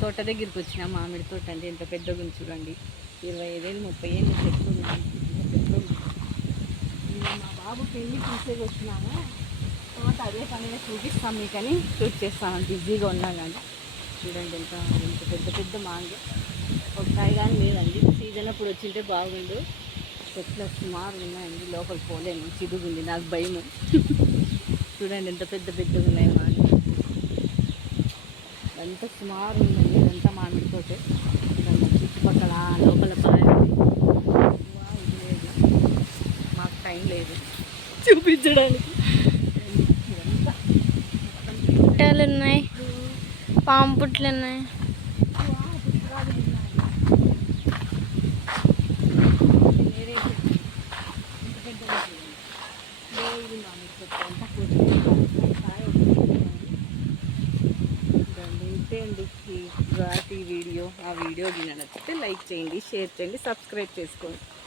తోట దగ్గరికి వచ్చిన మామిడి తోట అంటే ఎంత పెద్దగా ఉంది చూడండి. 25 ఏళ్ళు 30 ఏళ్ళు చెట్లు ఉన్నాయి. పెద్దగా ఉంది. మా బాబు పెళ్ళి చూసేది వచ్చినాము. తర్వాత అదే పనిగా చూపిస్తాం మీకని షూట్ చేస్తాను. బిజీగా ఉన్నా కానీ చూడండి ఎంత పెద్ద పెద్ద మాంగో వస్తాయి కానీ లేదండి. సీజన్ అప్పుడు వచ్చింటే బాగుండు. చెట్లు సుమారు ఉన్నాయండి. లోపల పోలేను, చిరుగుంది, నాకు భయము. చూడండి ఎంత పెద్ద పెద్దగా ఉన్నాయి మామిడి. అంతా సుమారు ఉందండి. ఇదంతా మామిడి తోటే. చుట్టుపక్కల లోపల బాగా ఇది లేదు, మాకు టైం లేదు చూపించడానికి. పుట్టలు ఉన్నాయి, పాము పుట్లు ఉన్నాయి. ఇంతే అండి ఈ వీడియో. ఆ వీడియో నచ్చితే లైక్ చేయండి, షేర్ చేయండి, సబ్స్క్రైబ్ చేసుకోండి.